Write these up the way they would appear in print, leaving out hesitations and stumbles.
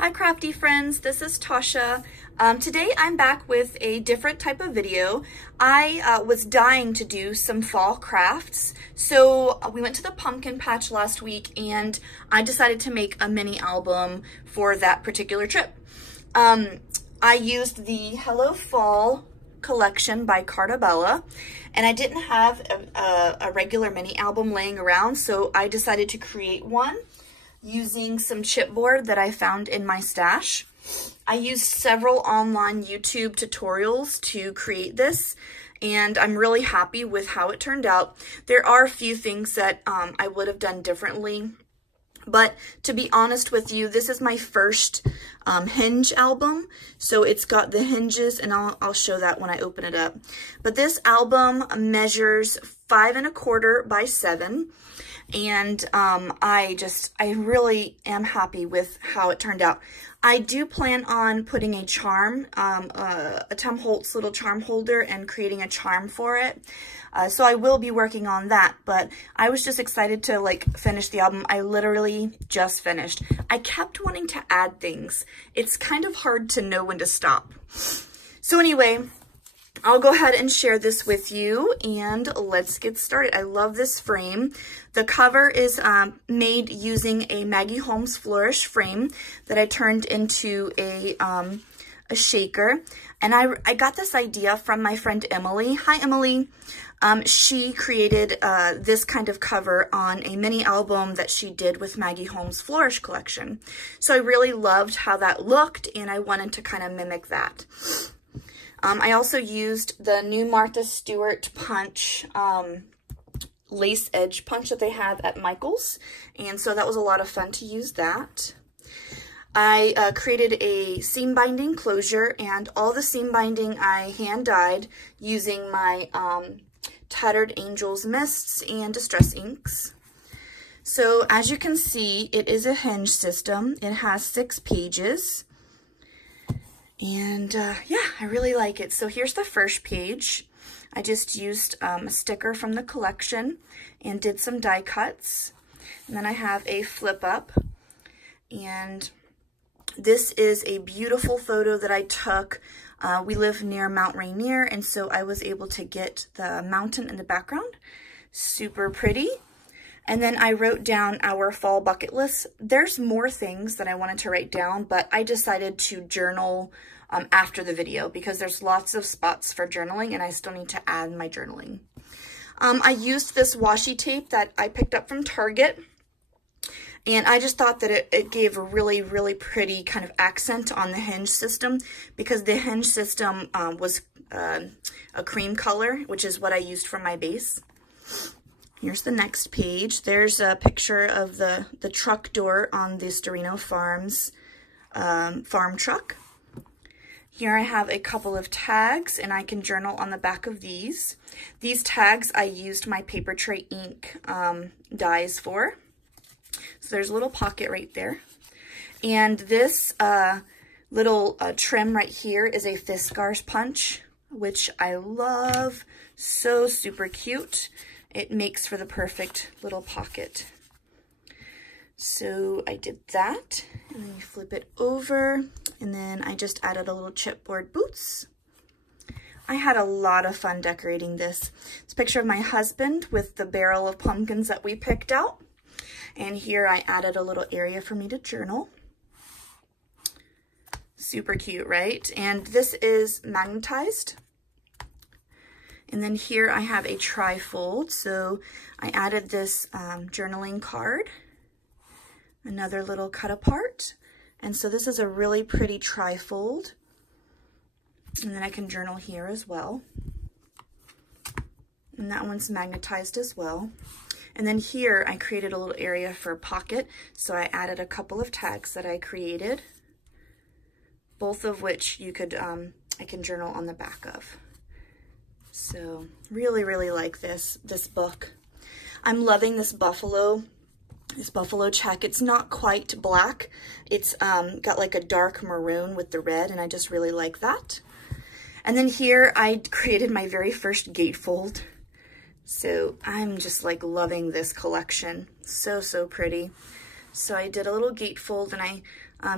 Hi crafty friends, this is Tasha. Today I'm back with a different type of video. I was dying to do some fall crafts, so we went to the pumpkin patch last week and I decided to make a mini album for that particular trip. I used the Hello Fall collection by Carta Bella, and I didn't have a regular mini album laying around, so I decided to create one using some chipboard that I found in my stash. I used several online YouTube tutorials to create this, and I'm really happy with how it turned out. There are a few things that I would have done differently, but to be honest with you, this is my first hinge album, so it's got the hinges, and I'll show that when I open it up. But this album measures 5 1/4 by 7. And I really am happy with how it turned out. I do plan on putting a charm, a Tim Holtz little charm holder, and creating a charm for it. So I will be working on that, but I was just excited to finish the album. I literally just finished. I kept wanting to add things. It's kind of hard to know when to stop. So anyway, I'll go ahead and share this with you, and let's get started. I love this frame. The cover is made using a Maggie Holmes Flourish frame that I turned into a shaker. And I got this idea from my friend Emily. Hi, Emily. She created this kind of cover on a mini album that she did with Maggie Holmes Flourish collection. So I really loved how that looked, and I wanted to kind of mimic that. I also used the new Martha Stewart punch, lace edge punch that they have at Michael's, and so that was a lot of fun to use that. I created a seam binding closure, and all the seam binding I hand dyed using my Tattered Angels mists and distress inks. So as you can see, it is a hinge system. It has 6 pages. And yeah, I really like it. So here's the first page. I just used a sticker from the collection and did some die cuts. And then I have a flip up. And this is a beautiful photo that I took. We live near Mount Rainier, and so I was able to get the mountain in the background. Super pretty. And then I wrote down our fall bucket list. There's more things that I wanted to write down, but I decided to journal after the video because there's lots of spots for journaling, and I still need to add my journaling. I used this washi tape that I picked up from Target, and I just thought that it gave a really, really pretty kind of accent on the hinge system because the hinge system was a cream color, which is what I used for my base. Here's the next page. There's a picture of the truck door on the Storino Farms farm truck. Here I have a couple of tags, and I can journal on the back of these. These tags I used my paper tray ink dies for. So there's a little pocket right there. And this little trim right here is a Fiskars punch, which I love. So super cute. It makes for the perfect little pocket. So I did that, and then you flip it over, and then I just added a little chipboard boots. I had a lot of fun decorating this. It's a picture of my husband with the barrel of pumpkins that we picked out. And here I added a little area for me to journal. Super cute, right? And this is magnetized. And then here I have a trifold, so I added this journaling card, another little cut apart, and so this is a really pretty trifold. And then I can journal here as well. And that one's magnetized as well. And then here I created a little area for a pocket, so I added a couple of tags that I created, both of which you could I can journal on the back of. So really, really like this book. I'm loving this buffalo check. It's not quite black. It's got like a dark maroon with the red, and I just really like that. And then here I created my very first gatefold. So I'm just like loving this collection. So, so pretty. So I did a little gatefold, and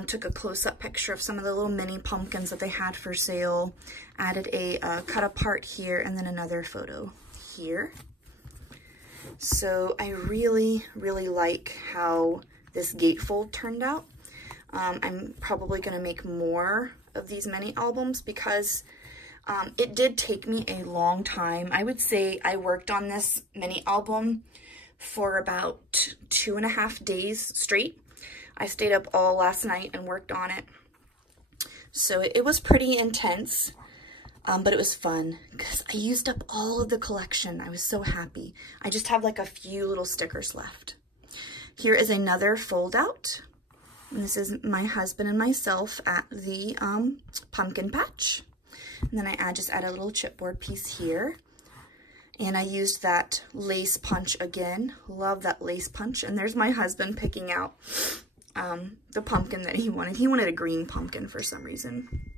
Took a close-up picture of some of the little mini pumpkins that they had for sale. Added a cut apart here and then another photo here. So I really, really like how this gatefold turned out. I'm probably going to make more of these mini albums because it did take me a long time. I would say I worked on this mini album for about 2.5 days straight. I stayed up all last night and worked on it. So it was pretty intense, but it was fun because I used up all of the collection. I was so happy. I just have like a few little stickers left. Here is another fold out. And this is my husband and myself at the pumpkin patch. And then I just add a little chipboard piece here. And I used that lace punch again. Love that lace punch. And there's my husband picking out the pumpkin that he wanted. He wanted a green pumpkin for some reason.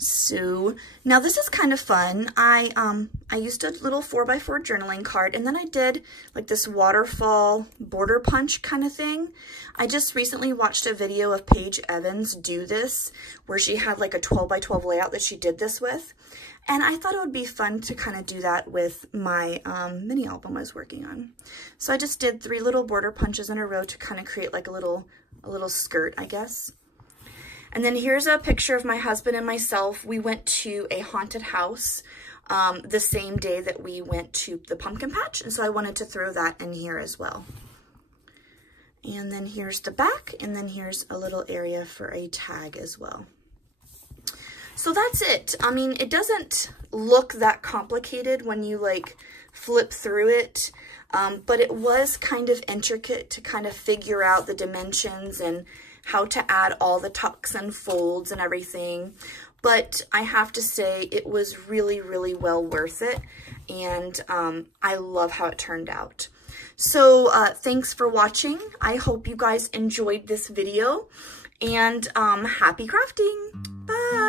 So now this is kind of fun. I used a little 4x4 journaling card, and then I did like this waterfall border punch kind of thing. I just recently watched a video of Paige Evans do this, where she had like a 12x12 layout that she did this with. And I thought it would be fun to kind of do that with my mini album I was working on. So I just did 3 little border punches in a row to kind of create like a little skirt, I guess. And then here's a picture of my husband and myself. We went to a haunted house the same day that we went to the pumpkin patch. And so I wanted to throw that in here as well. And then here's the back. And then here's a little area for a tag as well. So that's it. I mean, it doesn't look that complicated when you like flip through it. But it was kind of intricate to kind of figure out the dimensions and how to add all the tucks and folds and everything. But I have to say it was really, really well worth it. And I love how it turned out. So thanks for watching. I hope you guys enjoyed this video. And happy crafting. Bye.